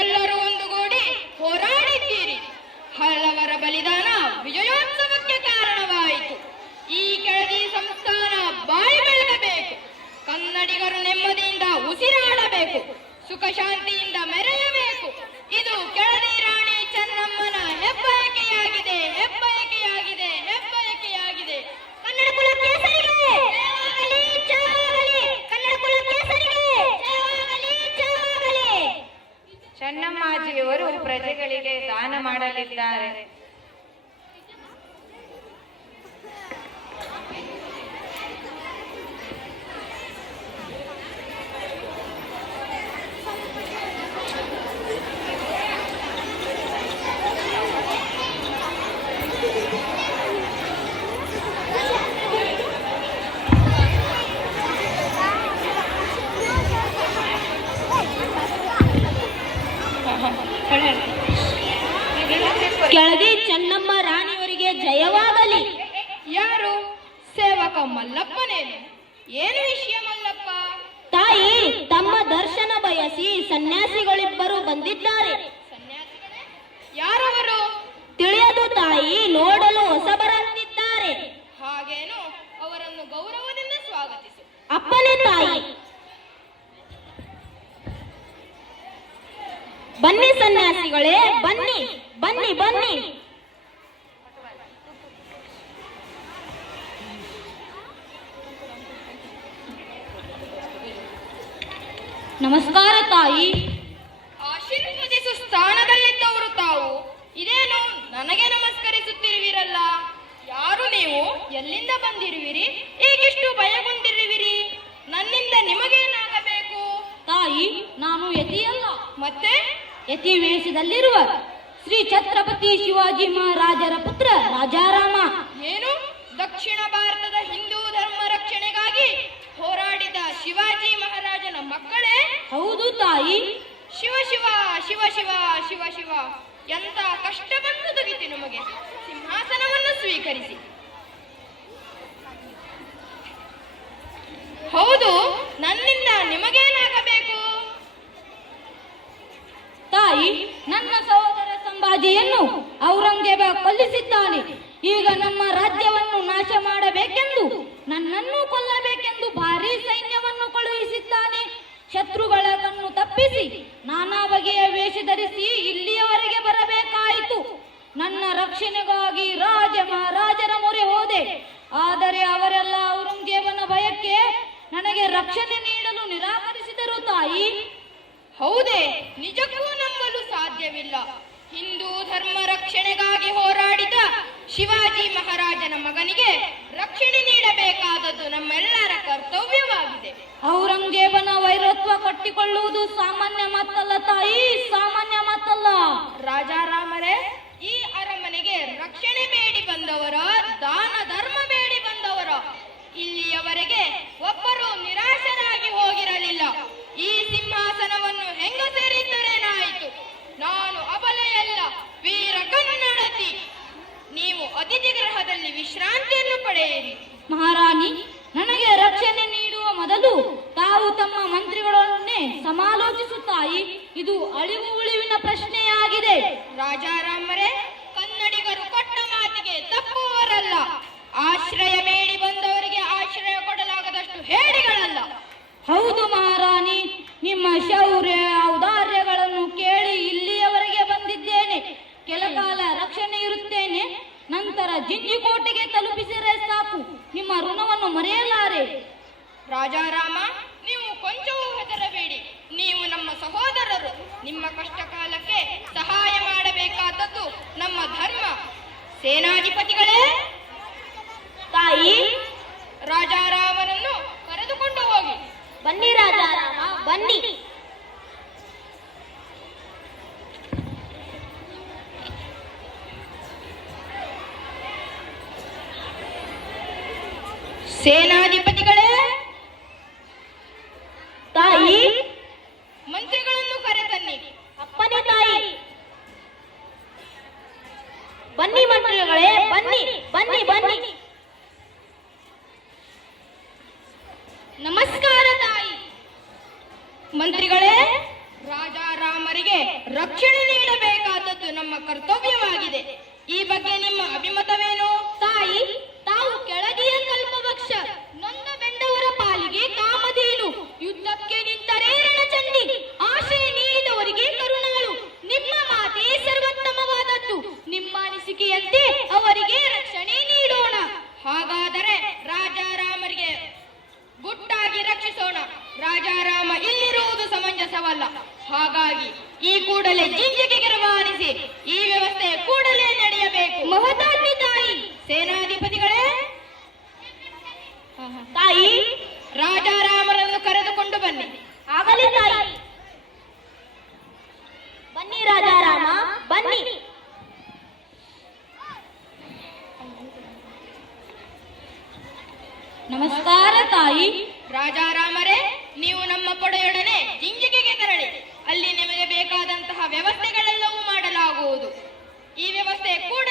ಎಲ್ಲರೂ ಒಂದುಗೂಡಿ ಹೋರಾಡಿದ್ದೀರಿ. ಹಲವರ ಬಲಿದಾನ ವಿಜಯೋತ್ಸವಕ್ಕೆ ಕಾರಣವಾಯಿತು. ಈ ಕೆಳದಿ ಸಂಸ್ಥಾನ ಬಾಯಿ ಬೆಳಗಬೇಕು ಕನ್ನಡಿಗರು ನೆಮ್ಮದಿಯಿಂದ ಉಸಿರಾಡಬೇಕು. ಸುಖ ಶಾಂತಿ ಪ್ರಜೆಗಳಿಗೆ ದಾನ ಮಾಡಲಿದ್ದಾರೆ. ಅಪ್ಪನೇ ತಾಯಿ. ಬನ್ನಿ ಸನ್ಯಾಸಿಗಳೇ, ಬನ್ನಿ ಬನ್ನಿ ಬನ್ನಿ. ನಮಸ್ಕಾರ ತಾಯಿ. ಆಶೀರ್ವದಿಸು ಸ್ಥಾನದಲ್ಲಿದ್ದವರು ತಾವು. ಇದೇನು ನನಗೆ ನಮಸ್ಕರಿಸುತ್ತಿರುವಿರಲ್ಲ? ಯಾರು ನೀವು? ಎಲ್ಲಿಂದ ಬಂದಿರುವಿರಿ? ಈಗಿಷ್ಟು ಭಯಗೊಂಡಿರುವಿರಿ. ನನ್ನಿಂದ ನಿಮಗೇನಾಗಬೇಕು? ತಾಯಿ ನಾನು ಯತಿಯಲ್ಲ. ಮತ್ತೆ? ಯತಿ ವೇಷದಲ್ಲಿರುವ ಶ್ರೀ ಛತ್ರಪತಿ ಶಿವಾಜಿ ಮಹಾರಾಜರ ಪುತ್ರ ರಾಜಾರಾಮ. ಏನು? ದಕ್ಷಿಣ ಭಾರತದ ಹಿಂದೂ ಧರ್ಮ ರಕ್ಷಣೆಗಾಗಿ ಹೋರಾಡಿದ ಶಿವಾಜಿ ಮಹಾರಾಜನ ಮಕ್ಕಳೇ? ಹೌದು ತಾಯಿ. ಶಿವ ಶಿವ ಶಿವ ಶಿವ ಶಿವ ಶಿವ. ಎಂತ ಕಷ್ಟ ಬಂದು ನಿಮಗೆ ನಮಗೆ. ಸಿಂಹಾಸನವನ್ನು ಸ್ವೀಕರಿಸಿ. ಹೌದು, ನನ್ನಿಂದ ನಿಮಗೇನಾಗಬೇಕು? ತಾಯಿ, ನನ್ನ ಸಹೋದರ ಸಂಭಾಜಿಯನ್ನು ಔರಂಗೇಬ ಕೊಲ್ಲಿಸಿದ್ದಾನೆ. ಈಗ ನಮ್ಮ ರಾಜ್ಯವನ್ನು ನಾಶ ಮಾಡಬೇಕೆಂದು, ನನ್ನನ್ನು ಕೊಲ್ಲಬೇಕೆಂದು ಭಾರೀ ಸೈನ್ಯವನ್ನು ಕಳುಹಿಸಿದ್ದಾನೆ. ಶತ್ರುಗಳ ಕಣ್ಣು ತಪ್ಪಿಸಿ, ನಾನಾ ಬಗೆಯ ವೇಷ ಧರಿಸಿ ಇಲ್ಲಿಯವರೆಗೆ ಬರಬೇಕಾಯಿತು. ನನ್ನ ರಕ್ಷಣೆಗಾಗಿ ರಾಜ ಮಹಾರಾಜರ ಮೊರೆ ಹೋದೆ. ಆದರೆ ಅವರೆಲ್ಲ ಔರಂಗೇಬನ ಭಯಕ್ಕೆ ನನಗೆ ರಕ್ಷಣೆ ನೀಡಲು ನಿರಾಕರಿಸಿದರು ತಾಯಿ. ಹೌದೇ ನಿಜಕ್ಕೂ ನಂಬಲು ಸಾಧ್ಯವಿಲ್ಲ. ಹಿಂದೂ ಧರ್ಮ ರಕ್ಷಣೆಗಾಗಿ ಹೋರಾಡಿದ ಶಿವಾಜಿ ಮಹಾರಾಜನ ಮಗನಿಗೆ ರಕ್ಷಣೆ ನೀಡಬೇಕಾದದ್ದು ನಮ್ಮೆಲ್ಲರ ಕರ್ತವ್ಯವಾಗಿದೆ. ಔರಂಗೇಬನ ವೈರತ್ವ ಕಟ್ಟಿಕೊಳ್ಳುವುದು ಸಾಮಾನ್ಯ ಮಾತಲ್ಲ ತಾಯಿ ಸಾಮಾನ್ಯ ಮಾತಲ್ಲ. ರಾಜಾರಾಮರೇ ಈ ಅರಮನೆಗೆ ರಕ್ಷಣೆ ಬೇಡಿ ಬಂದವರ ದಾನ ಧರ್ಮ ಬೇಡಿ ಬಂದವರ ಇಲ್ಲಿಯವರೆಗೆ ಒಬ್ಬರು ನಿರಾಶರಾಗಿ ಹೋಗಿರಲಿಲ್ಲ. ಈ ಸಿಂಹಾಸನವನ್ನು ಹೆಂಗಸರಿದ್ದರೇನಾಯಿತು ನಾನು ಅಬಲೆಯಲ್ಲ ವೀರ ಕನ್ನಡತಿ. ನೀವು ಅತಿಥಿ ಗೃಹದಲ್ಲಿ ವಿಶ್ರಾಂತಿಯನ್ನು ಪಡೆಯಿರಿ. ಮಹಾರಾಣಿ ನನಗೆ ರಕ್ಷಣೆ ನೀಡುವ ಮೊದಲು ತಾವು ತಮ್ಮ ಮಂತ್ರಿಗಳನ್ನೇ ಸಮಾಲೋಚಿಸುತ್ತಾಯಿ? ಇದು ಅಳಿವು ಉಳಿವಿನ ಪ್ರಶ್ನೆಯಾಗಿದೆ. ರಾಜಾರಾಮರೇ ರಾಜಾರಾಮ ನೀವು ಕೊಂಚವೂ ಹೆದರಬೇಡಿ. ನೀವು ನಮ್ಮ ಸಹೋದರರು. ನಿಮ್ಮ ಕಷ್ಟ ಕಾಲಕ್ಕೆ ಸಹಾಯ ಮಾಡಬೇಕಾದದ್ದು ನಮ್ಮ ಧರ್ಮ. ಸೇನಾಧಿಪತಿಗಳೇ ತಾಯಿ ರಾಜಾರಾಮನನ್ನು ಕರೆದುಕೊಂಡು ಹೋಗಿ. ಬನ್ನಿ ರಾಜಾರಾಮ ಬನ್ನಿ. ಸೇನಾಧಿಪತಿಗಳೇ ಸೇನಾಧಿಪತಿಗಳೇ? ತಾಯಿ ರಾಜಾರಾಮರನ್ನು ಕರೆದುಕೊಂಡು ಬನ್ನಿ. ಆಗಲಿ ತಾಯಿ. ಬನ್ನಿ ರಾಜಾರಾಮ ಬನ್ನಿ. ನಮಸ್ಕಾರ ತಾಯಿ. ರಾಜಾರಾಮರೇ ನೀವು ನಮ್ಮ ಪಡೆಯೊಡನೆ ಜಿಂಜಿಗೆಗೆ ತೆರಳಿ. ಅಲ್ಲಿ ನಿಮಗೆ ಬೇಕಾದಂತಹ ವ್ಯವಸ್ಥೆಗಳೆಲ್ಲವೂ ಮಾಡಲಾಗುವುದು. ಈ ವ್ಯವಸ್ಥೆ ಕೂಡ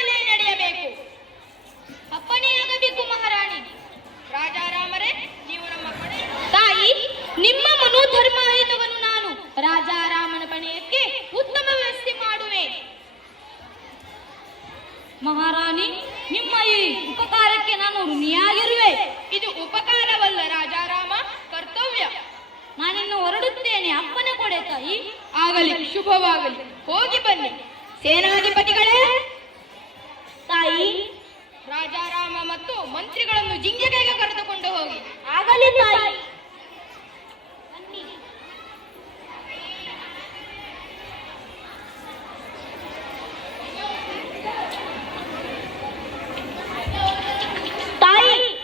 ರಾಜಾರಾಮನ ಪಣಯಕ್ಕೆ ಉತ್ತಮ ವ್ಯವಸ್ಥೆ ಮಾಡುವೆ. ಮಹಾರಾಣಿ ನಿಮ್ಮ ಈ ಉಪಕಾರಕ್ಕೆ ನಾನು ಋಣಿಯಾಗಿರುವೆ. ಇದು ಉಪಕಾರವಲ್ಲ ರಾಜಾರಾಮ ಕರ್ತವ್ಯ. ನಾನಿನ್ನು ಹೊರಡುತ್ತೇನೆ ಅಪ್ಪನ ಕೊಡೆ ತಾಯಿ. ಆಗಲಿ ಶುಭವಾಗಲಿ. ಹೋಗಿ ಬನ್ನಿ. ಸೇನಾಧಿಪತಿಗಳೇ ತಾಯಿ. ರಾಜಾರಾಮ ಮತ್ತು ಮಂತ್ರಿಗಳನ್ನು ಜಿಂಜೆಗೆ ಕರೆದುಕೊಂಡು ಹೋಗಿ. ಆಗಲಿ ತಾಯಿ.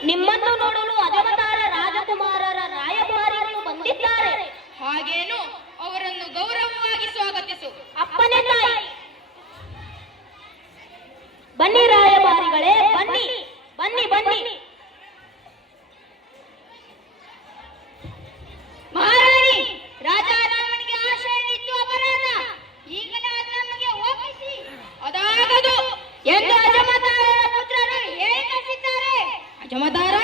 ನಿಮ್ಮನ್ನು ನೋಡಲು ಅಜಮತಾರ ರಾಜಕುಮಾರರ ರಾಯಭಾರಿಗಳು ಬಂದಿದ್ದಾರೆ. ಹಾಗೇನು? ಅವರನ್ನು ಗೌರವವಾಗಿ ಸ್ವಾಗತಿಸು. ಅಪ್ಪನೇ ತಾಯಿ. ಬನ್ನಿ ರಾಯಭಾರಿಗಳೇ ಬನ್ನಿ. ಬನ್ನಿ ಬನ್ನಿ. ¿Lo mataron?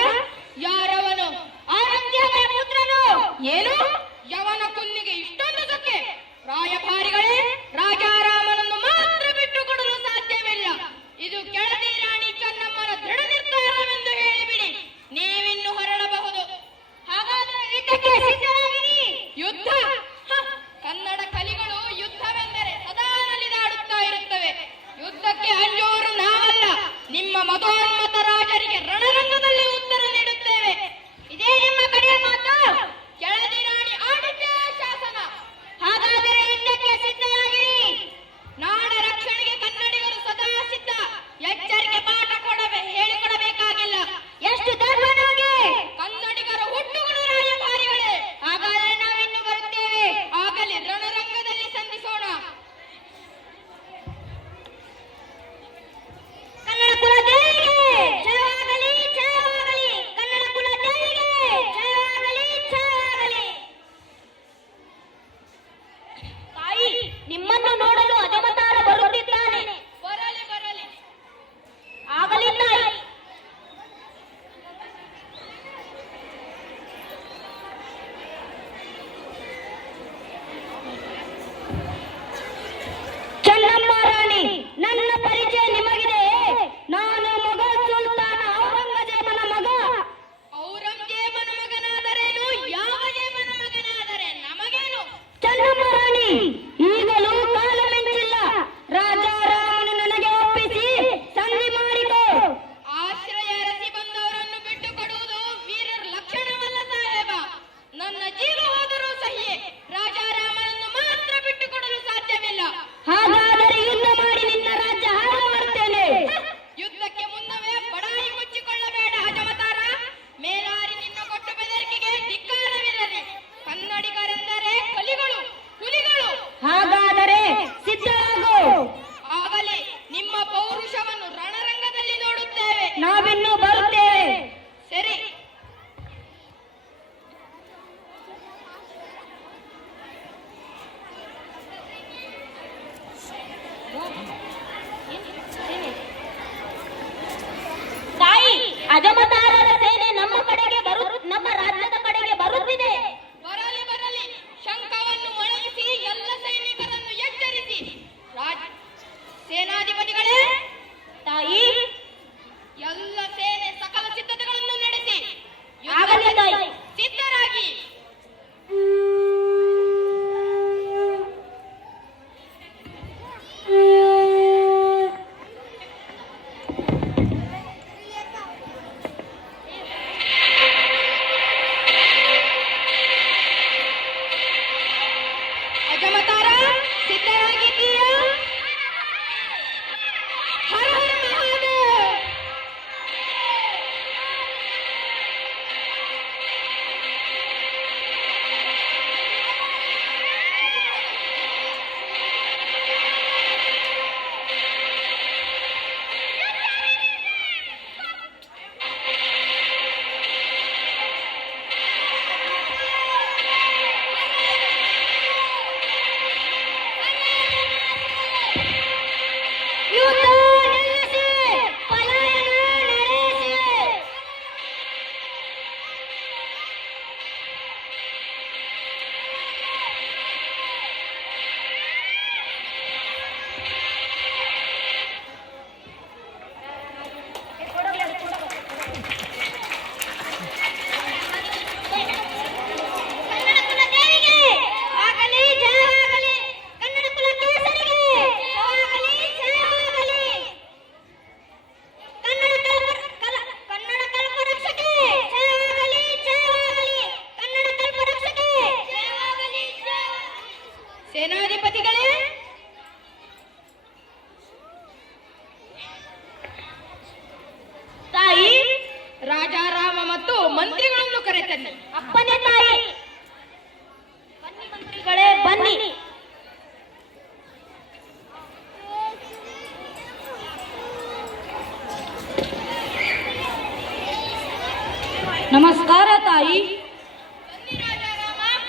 ನಮಸ್ಕಾರ ತಾಯಿ.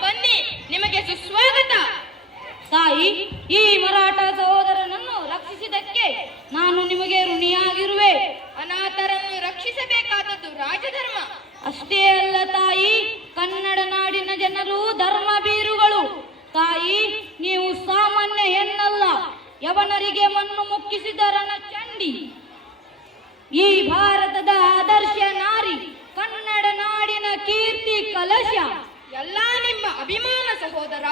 ಬನ್ನಿ ನಿಮಗೆ ಸುಸ್ವಾಗತ. ತಾಯಿ ಈ ಮರಾಠ ಸಹೋದರನನ್ನು ರಕ್ಷಿಸಿದಕ್ಕೆ ನಾನು ನಿಮಗೆ ಋಣಿಯಾಗಿರುವೆ. ಅನಾಥರನ್ನು ರಕ್ಷಿಸಬೇಕಾದದ್ದು ರಾಜಧರ್ಮ. ಅಷ್ಟೇ ಅಲ್ಲ ತಾಯಿ ಕನ್ನಡ ನಾಡಿನ ಜನರು ಧರ್ಮ ಬೀರುಗಳು ತಾಯಿ ನೀವು ಸಾಮಾನ್ಯ ಹೆಣ್ಣಲ್ಲ. ಯವನರಿಗೆ ಮಣ್ಣು ಮುಕ್ಕಿಸಿದ ರಣಚಂಡಿ. ಈ ಭಾರತದ ಆದರ್ಶ ನಾರಿ. ಕನ್ನಡ ನಾಡಿನ ಕೀರ್ತಿ ಕಲಶ. ಎಲ್ಲ ನಿಮ್ಮ ಅಭಿಮಾನ ಸಹೋದರ.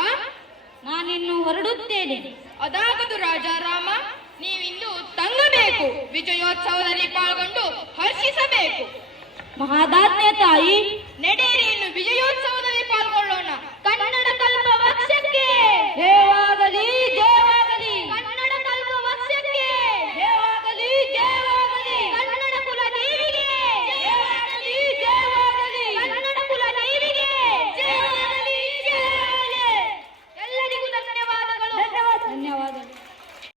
ನಾನಿನ್ನು ಹೊರಡುತ್ತೇನೆ. ಅದಾಗದು ರಾಜಾರಾಮ ನೀವಿಂದು ತಂಗಬೇಕು. ವಿಜಯೋತ್ಸವದಲ್ಲಿ ಪಾಲ್ಗೊಂಡು ಹರ್ಷಿಸಬೇಕು. ಮಹಾದಾತ್ಯ ತಾಯಿ ನಡೆಯಿರಿ ಇನ್ನು ವಿಜಯೋತ್ಸವ